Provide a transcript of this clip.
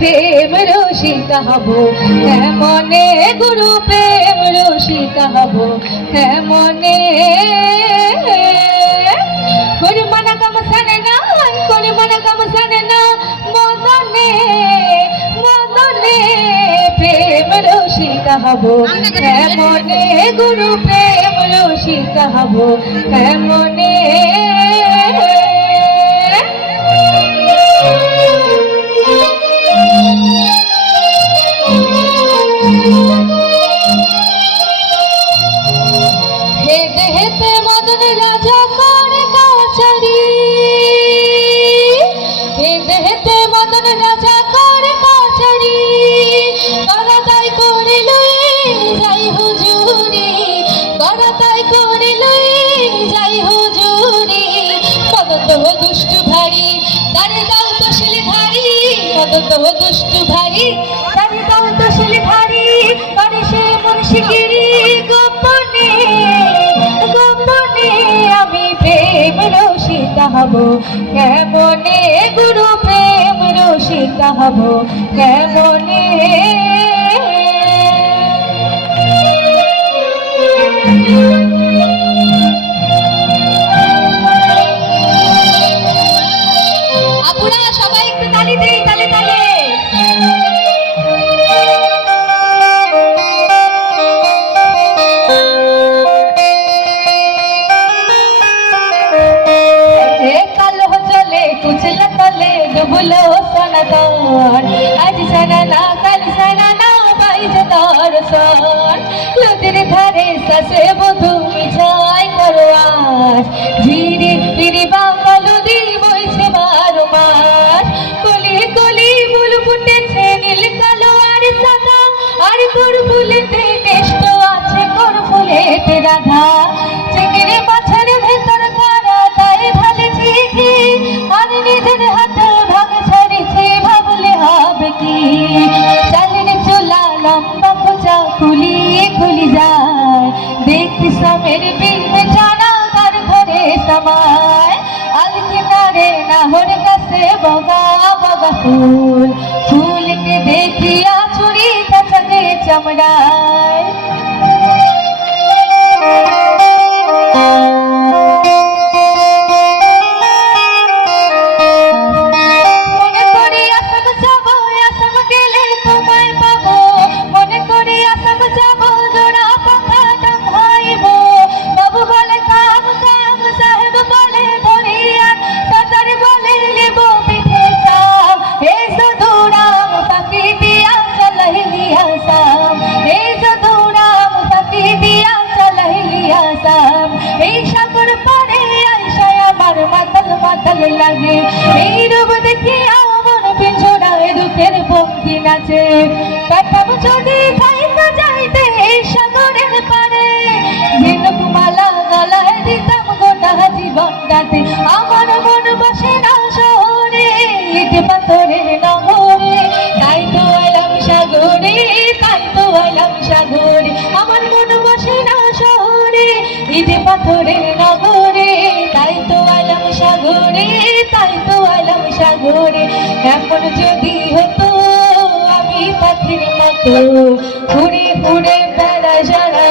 প্রেম রসিকা হব, এমনে গুরু প্রেম রসিকা হব, এমনে করে মনা গামছানে না, করে মনা গামছানে না, মদনে মদনে প্রেম রসিকা হব, এমনে গুরু প্রেম রসিকা হব, এমনে হেতে হেতে মদন রাজা করে কাছারি, হেতে হেতে মদন রাজা করে কাছারি, করতাই করে লই যাই হুজুরি, করতাই করে লই যাই হুজুরি, মদন তো দুষ্টু ভারী তারে দাও তো শিলি ধারি, মদন তো দুষ্টু ভারী তারে দাও তো শিলি ধারি, করে সে মুন্সিগিরি গোপনে গোপনে আমি প্রেম রসিকা হব, কেমনে গুরু প্রেম রসিকা হব, কেমনে আপুরা সবাই একটু তালি দেই, তালে তালে। কালো জলে কুচলা তলে ডুবলো সনাতন, আজ সনানা কাল সনানা বাইছে তোর সন, নদীর ধারে শাসে বধূ মিছাই করোয়াস, ঝিরি ফিরি বাঁকা নদী বইছে 12 মাস, কলি কলি ফুল ফুটেছে নীল কালো আর সাদা, আর কোর ফুলেতে কেষ্ট আছে কোর ফুলেতে রাধা, চিংড়ি মাছের ভেতর কারা তাই ঢালেছি কি, আর নিজের হাতে ভাগ ছাড়িছি ভাবলে হবে কি, চালের চুলা লম্বা খোঁচা খুলি খুলি যায়, দেখি সমের বিন্দে জানা কার ঘরে সমায়, আল কিনারে নাহর কাছে বগা বগা ফুল, ফুলকে দেখিয়া ছুরি কাছাকে চামড়ায়, মনে করি আসাম যাব, আসাম গেলে তোমায় পাবো, মনে করি আসাম যাব, জোড়া পাখা টাঙাইব, বাবু বলে কাম কাম, সাহেব বলে ধরিয়ান, সরদার বলে নেব পিঠে চাপ, এই সদুরাম পাখি দিয়া চলাইলি আসাম, এই সদুরাম পাখি দিয়া চলাইলি আসাম, এই সাগর পারে আইসায় আমার মাতাল মাতাল লাগে, এই রূপ দেখি আমার পিছড়ায় দুঃখের পঙ্কি নাচে, কাটাম যদি খাইতে যাইতে এই সাগরের পারে, ঝিনুক মালা গলায় দিতাম গোটা জীবনটাতে, আমার মন বসে না শহরে ইট পাথরের নগরে, তাই তো এলাম সাগরে, তাই তো এলাম সাগরে, আমার মন বসে না শহরে ইট পাথরের নগরে, তাই তো এলাম সাগরে, তাই তো এলাম সাগরে, এখন যদি হতো আমি পাখির মতো ঘুরে ঘুরে বেড়া সারা